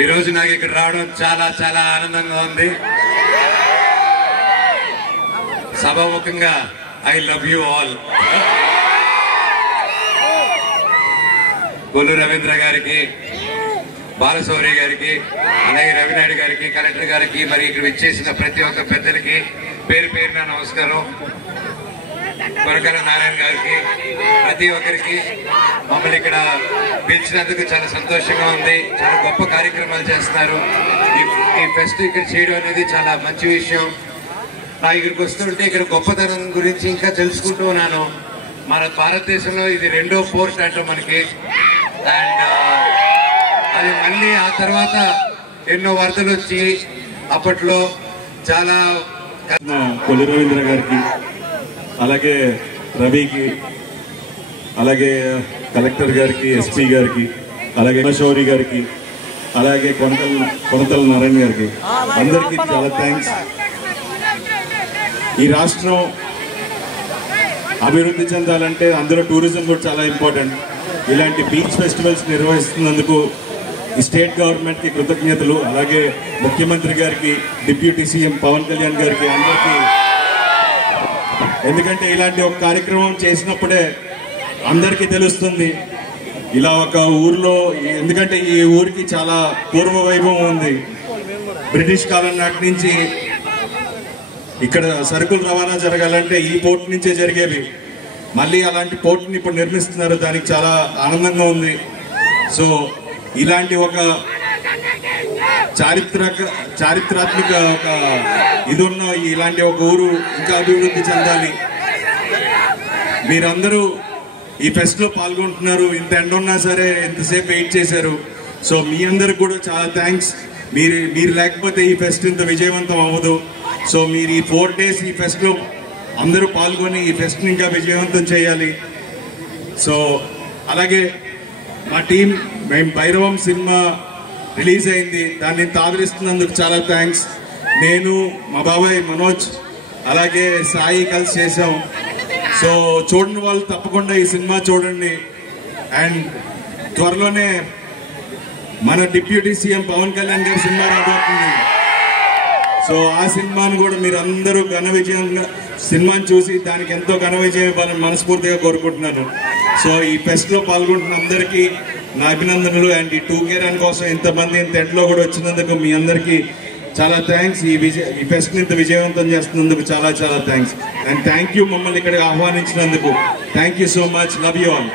ఈ రోజు నాకు ఇక్కడ రావడం చాలా చాలా ఆనందంగా ఉంది. సభాముఖంగా I love you all. Kollu Ravindra గారికి, బాలశౌరి గారికి, అలాగే రవినాయుడు గారికి, కలెక్టర్ గారికి, మరి ఇక్కడ విచ్చేసిన ప్రతి ఒక్క పెద్దలకి పేరు పేరున నమస్కారం. కొరకల నారాయణ గారికి, ప్రతి ఒక్కరికి మమ్మల్ని ఇక్కడ పిలిచినందుకు చాలా సంతోషంగా ఉంది. చాలా గొప్ప కార్యక్రమాలు చేస్తున్నారు. ఈ ఫెస్ట్ ఇక్కడ చేయడం అనేది చాలా మంచి విషయం. ఇక్కడికి వస్తుంటే ఇక్కడ గొప్పతనం గురించి ఇంకా తెలుసుకుంటూ ఉన్నాను. మన భారతదేశంలో ఇది 2వ పోర్ట్ అంట మనకి. అండ్ అది మళ్ళీ ఆ తర్వాత ఎన్నో వరదలు వచ్చి అప్పట్లో చాలా కొల్లు రవీంద్ర గారికి, అలాగే రవికి, అలాగే కలెక్టర్ గారికి, ఎస్పీ గారికి, అలాగే శౌరి గారికి, అలాగే కొనతల నారాయణ గారికి, అందరికీ చాలా థ్యాంక్స్. ఈ రాష్ట్రం అభివృద్ధి చెందాలంటే అందులో టూరిజం కూడా చాలా ఇంపార్టెంట్. ఇలాంటి బీచ్ ఫెస్టివల్స్ నిర్వహిస్తున్నందుకు ఈ స్టేట్ గవర్నమెంట్కి కృతజ్ఞతలు. అలాగే ముఖ్యమంత్రి గారికి, డిప్యూటీ సీఎం పవన్ కళ్యాణ్ గారికి, అందరికీ. ఎందుకంటే ఇలాంటి ఒక కార్యక్రమం చేసినప్పుడే అందరికీ తెలుస్తుంది ఇలా ఒక ఊర్లో. ఎందుకంటే ఈ ఊరికి చాలా పూర్వ వైభవం ఉంది. బ్రిటిష్ కాలం నాటి నుంచి ఇక్కడ సరుకులు రవాణా జరగాలంటే ఈ పోర్ట్ నుంచే జరిగేవి. మళ్ళీ అలాంటి పోర్ట్ని ఇప్పుడు నిర్మిస్తున్నారు. దానికి చాలా ఆనందంగా ఉంది. సో ఇలాంటి ఒక చారిత్రాత్మక ఒక ఇది ఉన్న ఇలాంటి ఒక ఊరు ఇంకా అభివృద్ధి చెందాలి. మీరందరూ ఈ ఫెస్ట్ లో పాల్గొంటున్నారు. ఇంత ఎండ ఉన్నా సరే ఎంతసేపు వెయిట్ చేశారు. సో మీ అందరికి కూడా చాలా థ్యాంక్స్. మీరు లేకపోతే ఈ ఫెస్ట్ ఇంత విజయవంతం అవ్వదు. సో మీరు ఈ 4 days ఈ ఫెస్ట్ లో అందరూ పాల్గొని ఈ ఫెస్ట్ ని ఇంకా విజయవంతం చేయాలి. సో అలాగే మా టీం, మేము భైరవం సినిమా రిలీజ్ అయింది, దాన్ని ఆదరిస్తున్నందుకు చాలా థ్యాంక్స్. నేను, మా బాబాయ్ మనోజ్, అలాగే సాయి కలిసి చేసాం. సో చూడని వాళ్ళు తప్పకుండా ఈ సినిమా చూడండి. అండ్ త్వరలోనే మన డిప్యూటీ సీఎం పవన్ కళ్యాణ్ గారి సినిమా రాబోతుంది. సో ఆ సినిమాను కూడా మీరు అందరూ ఘన విజయంగా సినిమాని చూసి దానికి ఎంతో ఘన విజయం ఇవ్వాలని మనస్ఫూర్తిగా కోరుకుంటున్నాను. సో ఈ ఫెస్ట్ లో పాల్గొంటున్న అందరికీ నా అభినందనలు. అండ్ ఈ 2K రన్ కోసం ఇంతమంది ఇంత ఎండలో కూడా వచ్చినందుకు మీ అందరికీ చాలా థ్యాంక్స్. ఈ ఫెస్ట్ ని ఇంత విజయవంతం చేస్తున్నందుకు చాలా చాలా థ్యాంక్స్. అండ్ థ్యాంక్ యూ మమ్మల్ని ఇక్కడికి ఆహ్వానించినందుకు. Thank you so much. Love you all.